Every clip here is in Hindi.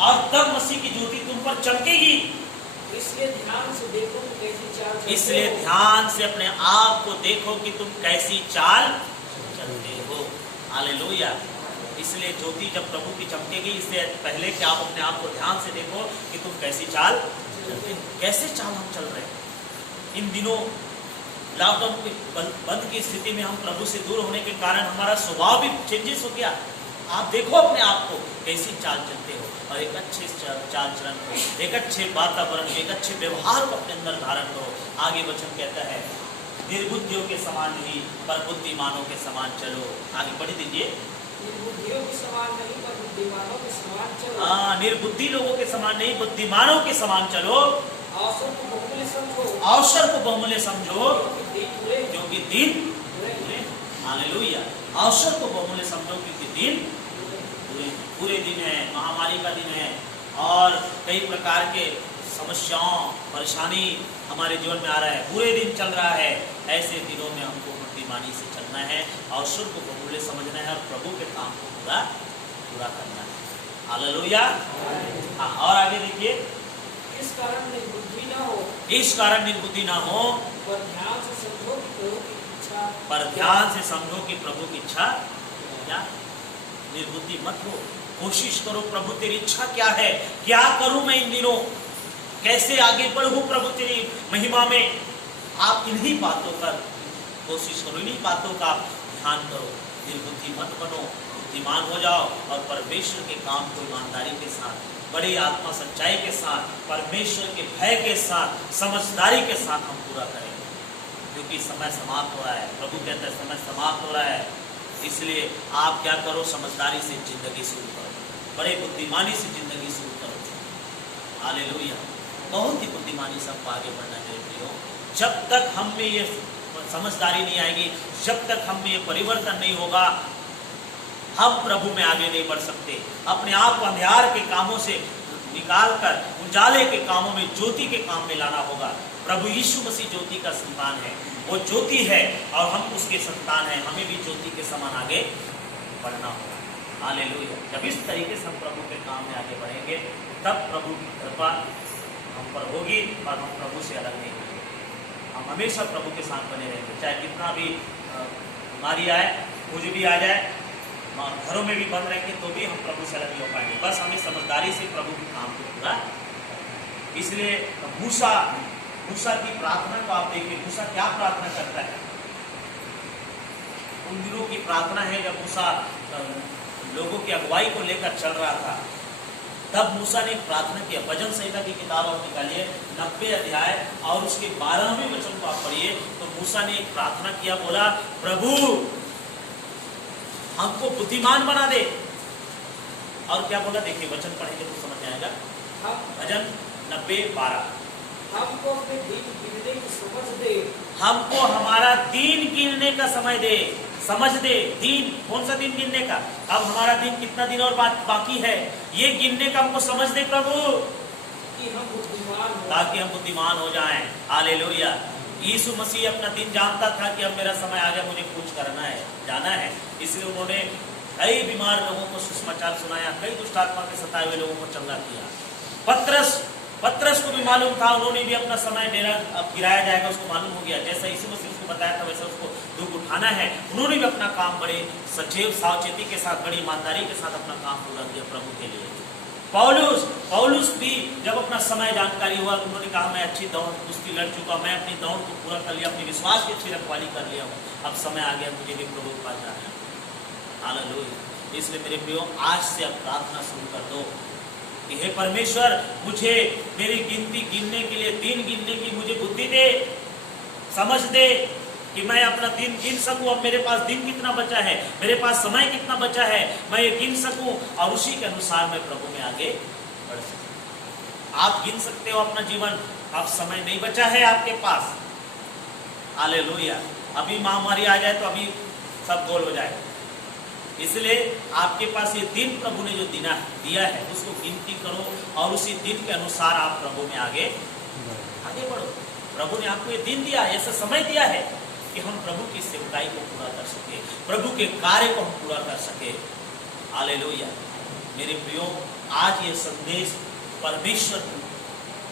और तब मसीह की ज्योति तुम पर चमकेगी। इसलिए ध्यान से देखो कि कैसी चाल चलते इसलिए हो। ध्यान से अपने आप को देखो कि तुम कैसी चाल चलते हो। हालेलुया। इसलिए ज्योति जब प्रभु की चमकेगी, इससे पहले कि आप अपने आप को ध्यान से देखो कि तुम कैसी चाल चलते हो। कैसे चाल हम चल रहे हैं इन दिनों। लॉकडाउन के बंद की स्थिति में हम प्रभु से दूर होने के कारण हमारा स्वभाव भी चेंजेस हो गया। आप देखो अपने आप को कैसी चाल चलते हो, और एक अच्छे चाल चलन को, एक अच्छे वातावरण को, एक अच्छे व्यवहार को अपने अंदर धारण करो। आगे वचन कहता है, निर्बुद्धियों के समान नहीं पर बुद्धिमानों के समान चलो। आगे पढ़ी दीजिए। निर्बुद्धियों के समान नहीं पर बुद्धिमानों के समान चलो। हाँ, निर्बुद्धि लोगों के समान नहीं, बुद्धिमानों के समान चलो। अवसर को बहुमूल्य समझो। अवसर को बहुमूल्य समझो, क्योंकि दिन बुरे। हालेलुया। अवसर को बहुमूल्य समझो क्योंकि दिन पूरे दिन है, महामारी का दिन है, और कई प्रकार के समस्याओं परेशानी हमारे जीवन में आ रहा है, पूरे दिन चल रहा है। ऐसे दिनों में हमको बुद्धिमानी से चलना है, अवसर को बहुमूल्य समझना है और प्रभु के काम को पूरा करना है। हालेलुया। हाँ, और आगे देखिए। इस कारण निर्बुद्धि न हो। इस कारण निर्बुद्धि ना हो, पर ध्यान से समझो कि प्रभु की इच्छा। पर ध्यान से समझो कि प्रभु की इच्छा क्या। निर्बुद्धि मत हो, कोशिश करो प्रभु तेरी इच्छा क्या है, क्या करूं मैं इन दिनों, कैसे आगे बढ़ूं प्रभु तेरी महिमा में। आप इन्हीं बातों का कोशिश करो, इन्हीं बातों का ध्यान करो। निर्बुद्धि मत बनो, बुद्धिमान हो जाओ और परमेश्वर के काम को ईमानदारी के साथ, बड़ी आत्मा सच्चाई के साथ, परमेश्वर के भय के साथ, समझदारी के साथ हम पूरा करेंगे, क्योंकि समय समाप्त हो रहा है। प्रभु कहते हैं समय समाप्त हो रहा है, इसलिए आप क्या करो, समझदारी से जिंदगी शुरू करो, बड़े बुद्धिमानी से जिंदगी शुरू करो। हालेलुया। बहुत ही बुद्धिमानी से हमको आगे बढ़ना चाहिए। जब तक हम में ये समझदारी नहीं आएगी, जब तक हम में ये परिवर्तन नहीं होगा, हम प्रभु में आगे नहीं बढ़ सकते। अपने आप को अंधियार के कामों से निकालकर उजाले के कामों में, ज्योति के काम में लाना होगा। प्रभु यीशु मसीह ज्योति का संतान है, वो ज्योति है और हम उसके संतान हैं। हमें भी ज्योति के समान आगे बढ़ना होगा। हालेलुया। जब इस तरीके से हम प्रभु के काम में आगे बढ़ेंगे, तब प्रभु की कृपा हम पर होगी और हम प्रभु से अलग नहीं होंगे। हम हमेशा प्रभु के साथ बने रहेंगे, चाहे कितना भी बीमारी आए, कुछ भी आ जाए, घरों में भी बंद रहेंगे तो भी हम प्रभु से अलग नहीं हो पाएंगे। बस हमें समझदारी से प्रभु के काम को पूरा। इसलिए मूसा की प्रार्थना को आप देखिए, मूसा क्या प्रार्थना करता है। उन दिनों की प्रार्थना है जब मूसा लोगों की अगुवाई को लेकर चल रहा था, तब मूसा ने प्रार्थना किया। भजन संहिता की किताब आप निकालिए, 90 अध्याय और उसके 12वें वचन को आप पढ़िए, तो मूसा ने एक प्रार्थना किया, बोला प्रभु हमको बुद्धिमान बना दे। और क्या बोला देखिए, वचन पढ़ेंगे तो समझ में आएगा। भजन 90:12, हमको अपने दिन गिनने की समझ दे। हमको हमारा दिन गिनने का समय दे, समझ दे। दिन, कौन सा दिन गिनने का? अब हमारा दिन कितना दिन और बाकी है, ये गिनने का हमको समझ दे प्रभु, कि हम बुद्धिमान हो, ताकि हम बुद्धिमान हो जाएं। हालेलुया। यीशु मसीह अपना दिन जानता था कि अब मेरा समय आ गया, मुझे कुछ करना है, जाना है। इसलिए उन्होंने कई बीमार लोगों को सुसमाचार सुनाया, कई दुष्ट आत्मा के सताए हुए लोगों को चंगा किया। पतरस को भी मालूम था, उन्होंने भी अपना समय डेरा अब गिराया जाएगा, उसको मालूम हो गया। जैसा यीशु मसीह उसको बताया था वैसा उसको दुख उठाना है। उन्होंने भी अपना काम बड़े सचेत सावचेती के साथ, बड़ी ईमानदारी के साथ अपना काम पूरा किया प्रभु के लिए। पौलुस भी जब अपना समय जानकारी हुआ, उन्होंने कहा मैं अच्छी दौड़ कुश्ती लड़ चुका, मैं अपनी दौड़ को पूरा कर लिया, अपने विश्वास की अच्छी रखवाली कर लिया हूँ, अब समय आ गया मुझे भी प्रभु के पास जाना है। हालेलुया। इसलिए मेरे प्रियो, आज से अब प्रार्थना शुरू कर दो कि हे परमेश्वर, मुझे मेरी गिनती गिनने के लिए, दिन गिनने की मुझे बुद्धि दे, समझ दे कि मैं अपना दिन गिन सकूं। अब मेरे पास दिन कितना बचा है, मेरे पास समय कितना बचा है, मैं ये गिन सकूं और उसी के अनुसार मैं प्रभु में आगे बढ़ सकूं। आप गिन सकते हो अपना जीवन, अब समय नहीं बचा है आपके पास। हालेलुया। अभी महामारी आ जाए तो अभी सब गोल हो जाए। इसलिए आपके पास ये दिन प्रभु ने जो दिया है, उसको गिनती करो और उसी दिन के अनुसार आप प्रभु में आगे बढ़ो। प्रभु ने आपको ये दिन दिया है, ऐसा समय दिया है कि हम प्रभु की सेवकाई को पूरा कर सके, प्रभु के कार्य को हम पूरा कर सके। हालेलुया। मेरे प्रियो, आज ये संदेश परमेश्वर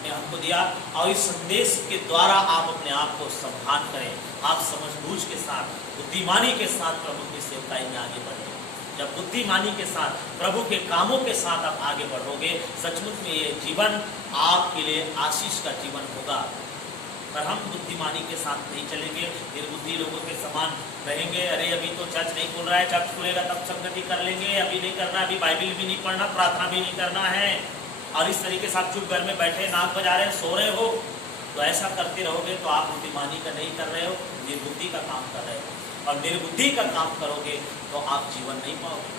ने हमको दिया और इस संदेश के द्वारा आप अपने आप को संभाल करें। आप समझबूझ के साथ, बुद्धिमानी के साथ प्रभु की सेवकाई में आगे बढ़ें। जब बुद्धिमानी के साथ, प्रभु के कामों के साथ आप आगे बढ़ोगे, सचमुच में ये जीवन आपके लिए आशीष का जीवन होगा। पर हम बुद्धिमानी के साथ नहीं चलेंगे, निर्बुद्धि लोगों के समान रहेंगे। अरे अभी तो चर्च नहीं खुल रहा है, चर्च खुलेगा तब संगति कर लेंगे, अभी नहीं करना, अभी बाइबल भी नहीं पढ़ना, प्रार्थना भी नहीं करना है। और इस तरीके से आप चुप घर में बैठे नाक बजा रहे, सो रहे हो, तो ऐसा करते रहोगे तो आप बुद्धिमानी का नहीं कर रहे हो, निर्बुद्धि का काम कर रहे हो। और निर्बुद्धि का काम करोगे तो आप जीवन नहीं पाओगे।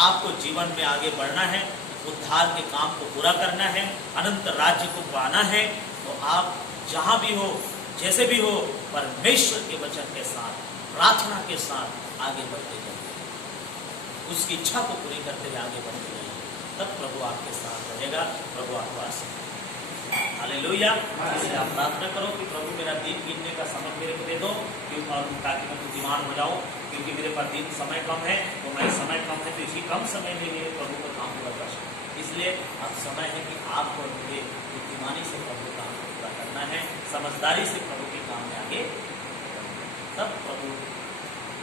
आपको जीवन में आगे बढ़ना है, उद्धार के काम को पूरा करना है, अनंत राज्य को पाना है, तो आप जहां भी हो, जैसे भी हो, परमेश्वर के वचन के साथ, प्रार्थना के साथ आगे बढ़ते जाइए। उसकी इच्छा को पूरी करते हुए आगे बढ़ते जाइए, तब प्रभु आपके साथ रहेगा, प्रभु आपको आशीष देगा। हालेलुया। इसलिए आप प्रार्थना करो कि प्रभु मेरा दिन गिनने का समय मेरे को दे दो, ताकि मैं बुद्धिमान हो जाऊं, क्योंकि मेरे पास दिन समय कम है, तो मैं समय कम है तो इसी कम समय में मेरे प्रभु का काम पूरा कर सकूं। इसलिए अब समय है कि आपको मुझे बुद्धिमानी से प्रभु का काम पूरा करना है, समझदारी से प्रभु के काम में आगे, तब प्रभु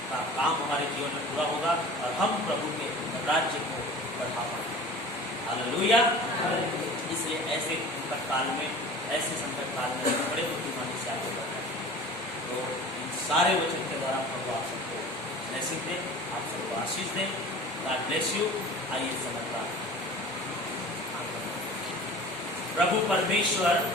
का काम हमारे जीवन में पूरा होगा और हम प्रभु के राज्य को बढ़ा पाएंगे। हालेलुया। इसलिए ऐसे संकट काल में, ऐसे संकट काल में बड़े बुद्धिमानी से आगे बढ़ना है। तो इन सारे वचन के द्वारा प्रभु आप सबको ब्लेसिंग दे, आप सबको आशीष दे। God bless you. आइए समझदार प्रभु परमेश्वर